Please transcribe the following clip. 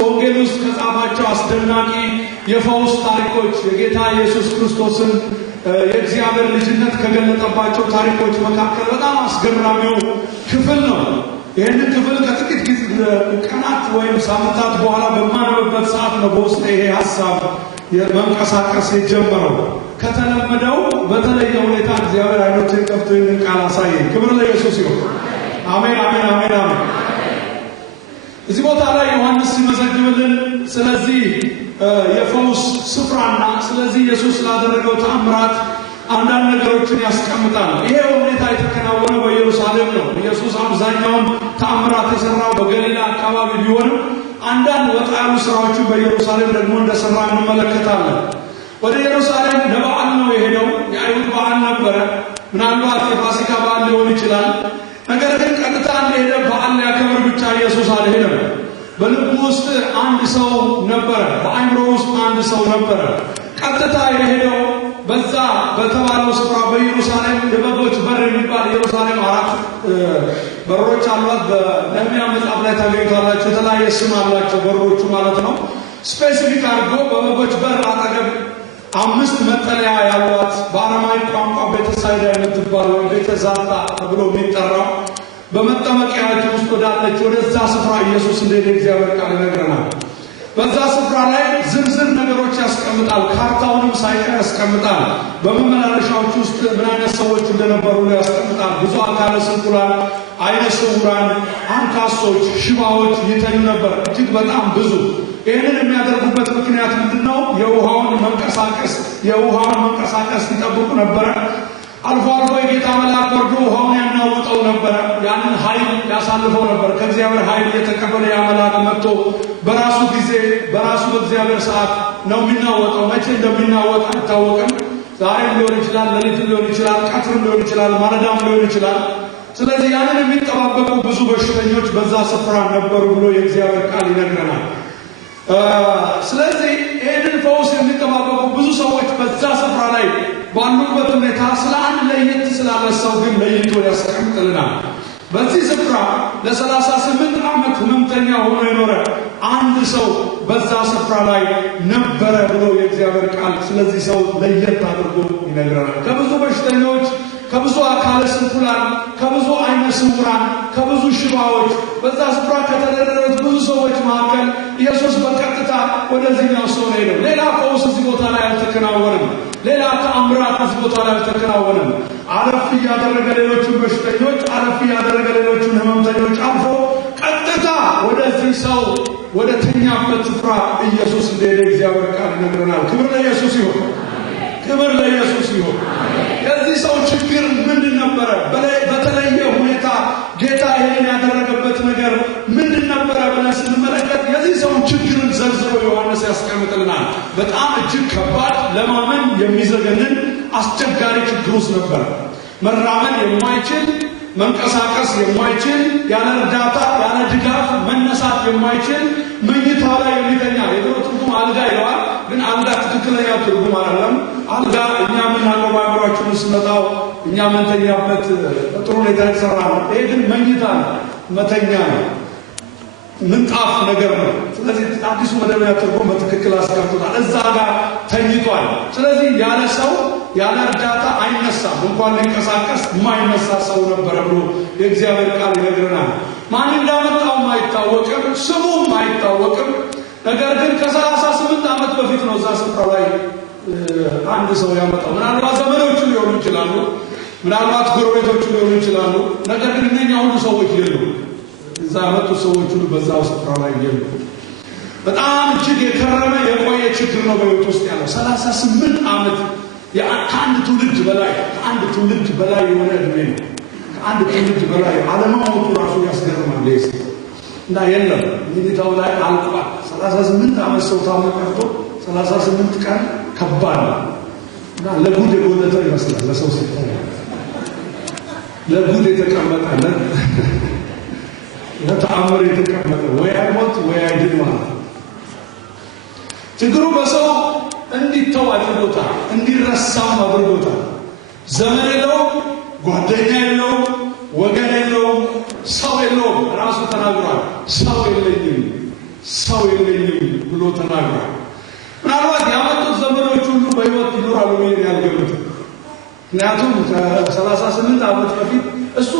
በወንጌል ውስጥ ከጻፋቸው አስደናቂ የፈውስ ታሪኮች የጌታ ኢየሱስ ክርስቶስን የእግዚአብሔር ልጅነት ከገለጠባቸው ታሪኮች መካከል በጣም አስገራሚው ክፍል ነው። ይህንን ክፍል ከጥቂት ቀናት ወይም ሳምንታት በኋላ በማነበበት ሰዓት ነው በውስጤ ይሄ ሐሳብ የመንቀሳቀስ የጀመረው። ከተለመደው በተለየ ሁኔታ እግዚአብሔር አይኖችን ከፍቶ ይህንን ቃል አሳየኝ። ክብር ለኢየሱስ ይሁን። አሜን አሜን አሜን አሜን። እዚህ ቦታ ላይ ዮሐንስ ሲመዘግብልን ስለዚህ የፈውስ ስፍራና ስለዚህ ኢየሱስ ስላደረገው ተአምራት አንዳንድ ነገሮችን ያስቀምጣል። ይሄ ሁኔታ የተከናወነው በኢየሩሳሌም ነው። ኢየሱስ አብዛኛውን ተአምራት የሰራው በገሊላ አካባቢ ቢሆንም አንዳንድ ወጣ ያሉ ስራዎችን በኢየሩሳሌም ደግሞ እንደሰራ እንመለከታለን። ወደ ኢየሩሳሌም ለበዓል ነው የሄደው። የአይሁድ በዓል ነበረ። ምናልባት የፋሲካ በዓል ሊሆን ይችላል። ነገር ግን ቀጥታ እንደሄደ በዓል ሊያከብር ብቻ ኢየሱስ አልሄደም። በልቡ ውስጥ አንድ ሰው ነበረ። በአእምሮ ውስጥ አንድ ሰው ነበረ። ቀጥታ የሄደው በዛ በተባለው ስፍራ በኢየሩሳሌም የበጎች በር የሚባል ኢየሩሳሌም 4 በሮች አሏት። በነህምያ መጽሐፍ ላይ ታገኙታላችሁ። የተለያየ ስም አላቸው በሮቹ ማለት ነው። ስፔሲፊክ አድርጎ በበጎች በር አጠገብ 5 መጠለያ ያሏት በአረማይክ ቋንቋ ቤተሳይዳ የምትባል ወይም ቤተዛታ ተብሎ የሚጠራው በመጠመቂያዎች ውስጥ ወዳለች ወደዛ ስፍራ ኢየሱስ እንደሄደ እግዚአብሔር ቃል ይነግረናል። በዛ ስፍራ ላይ ዝርዝር ነገሮች ያስቀምጣል። ካርታውንም ሳይቀር ያስቀምጣል። በመመላለሻዎች ውስጥ ምን አይነት ሰዎች እንደነበሩ ያስቀምጣል። ብዙ አካለ ስንኩላን፣ አይነ ስውራን፣ አንካሶች፣ ሽባዎች ይተኙ ነበር። እጅግ በጣም ብዙ። ይህንን የሚያደርጉበት ምክንያት ምንድነው? የውሃውን መንቀሳቀስ ይጠብቁ ነበረ። አልፎ አልፎ የጌታ መልአክ ወርዶ ውሃውን ያናውጠው ነበር። ያንን ኃይል ያሳልፈው ነበር። ከእግዚአብሔር ኃይል የተቀበለ ያ መልአክ መጥቶ በራሱ ጊዜ በራሱ በእግዚአብሔር ሰዓት ነው የሚናወጠው። መቼ እንደሚናወጥ አይታወቅም። ዛሬም ሊሆን ይችላል፣ ሌሊትም ሊሆን ይችላል፣ ቀትርም ሊሆን ይችላል፣ ማለዳም ሊሆን ይችላል። ስለዚህ ያንን የሚጠባበቁ ብዙ በሽተኞች በዛ ስፍራ ነበሩ ብሎ የእግዚአብሔር ቃል ይነግረናል። ስለዚህ ይህንን ፈውስ የሚጠባበቁ ብዙ ሰዎች በዛ ስፍራ ላይ ባሉበት ሁኔታ ስለ አንድ ለየት ስላለ ሰው ግን ለይቶ ያስቀምጥልናል። በዚህ ስፍራ ለ38 ዓመት ህመምተኛ ሆኖ የኖረ አንድ ሰው በዛ ስፍራ ላይ ነበረ ብሎ የእግዚአብሔር ቃል ስለዚህ ሰው ለየት አድርጎ ይነግረናል። ከብዙ በሽተኞች፣ ከብዙ አካለ ስንኩላን፣ ከብዙ አይነ ስውራን፣ ከብዙ ሽባዎች በዛ ስፍራ ከተደረደሩት ብዙ ሰዎች መካከል ኢየሱስ በቀጥታ ወደዚህኛው ሰው ሄደ። ሌላ ፈውስ እዚህ ቦታ ላይ አልተከናወነም። ሌላ ተአምራት እዚህ ቦታ ላይ አልተከናወነም። አለፍ እያደረገ ሌሎቹን በሽተኞች፣ አለፍ እያደረገ ሌሎቹን ህመምተኞች አልፎ ቀጥታ ወደዚህ ሰው ወደ ተኛበት ስፍራ ኢየሱስ እንደሄደ እግዚአብሔር ቃል ይነግረናል። ክብር ለኢየሱስ ይሁን። ክብር ለኢየሱስ ይሁን። የዚህ ሰው ችግር ምንድን ነበረ? በተለየ ሁኔታ ጌታ ይህን ያደረገበት ነገር ምንድን ነበረ ብለን ስንመለከት የዚህ ሰው ችግርን ዘርዝሮ ዮሐንስ ያስቀምጥልናል። በጣም እጅግ ከባድ፣ ለማመን የሚዘገንን አስቸጋሪ ችግር ውስጥ ነበረ። መራመድ የማይችል፣ መንቀሳቀስ የማይችል፣ ያለ እርዳታ ያለ ድጋፍ መነሳት የማይችል፣ መኝታ ላይ የሚተኛ የድሮ ትርጉም አልጋ ይለዋል። ግን አልጋ ትክክለኛ ትርጉም አይደለም። አልጋ እኛ የምናውቀው በአእምሯችን ስንመጣው እኛ መንተኛበት ጥሩ ሁኔታ የተሰራ ነው። ይሄ ግን መኝታ ነው፣ መተኛ ነው፣ ምንጣፍ ነገር ነው። ስለዚህ አዲሱ መደበኛ ትርጉም በትክክል አስቀምጧል። እዛ ጋር ተኝቷል። ስለዚህ ያለ ሰው ያለ እርዳታ አይነሳም። እንኳን ሊንቀሳቀስ የማይነሳ ሰው ነበረ ብሎ የእግዚአብሔር ቃል ይነግረናል። ማን እንዳመጣውም አይታወቅም፣ ስሙም አይታወቅም። ነገር ግን ከ38 ዓመት በፊት ነው እዛ ስፍራ ላይ አንድ ሰው ያመጣው። ምናልባት ዘመዶቹ ሊሆኑ ይችላሉ፣ ምናልባት ጎረቤቶቹ ሊሆኑ ይችላሉ። ነገር ግን እነኛ ሁሉ ሰዎች የሉም። እዛ ያመጡ ሰዎች ሁሉ በዛው ስፍራ ላይ የሉም። በጣም እጅግ የከረመ የቆየ ችግር ነው በሕይወት ውስጥ ያለው። 38 ዓመት ከአንድ ትውልድ በላይ የሆነ እድሜ ነው። ከአንድ ትውልድ በላይ አለመሞቱ ራሱ ያስገርማል። እና የለም ሚኒታው ላይ አልቋል። 38 ዓመት ሰው ታሞ ቀርቶ 38 ቀን ከባድ ነው። እና ለጉድ የጎለተ ይመስላል ለሰው ሲታይ፣ ለጉድ የተቀመጠ ለተአምር የተቀመጠ ወይ አይሞት ወይ አይድን ማለት ነው። ችግሩ በሰው እንዲተው አድርጎታል፣ እንዲረሳም አድርጎታል። ዘመን የለውም፣ ጓደኛ የለውም፣ ወገን የለውም፣ ሰው የለውም። ራሱ ተናግሯል፣ ሰው የለኝም ሰው የለኝም ብሎ ተናግሯል። ምናልባት ያመጡት ዘመዶች ሁሉ በሕይወት ይኖራሉ ብዬ ያልገምትም። ምክንያቱም ከ38 ዓመት በፊት እሱ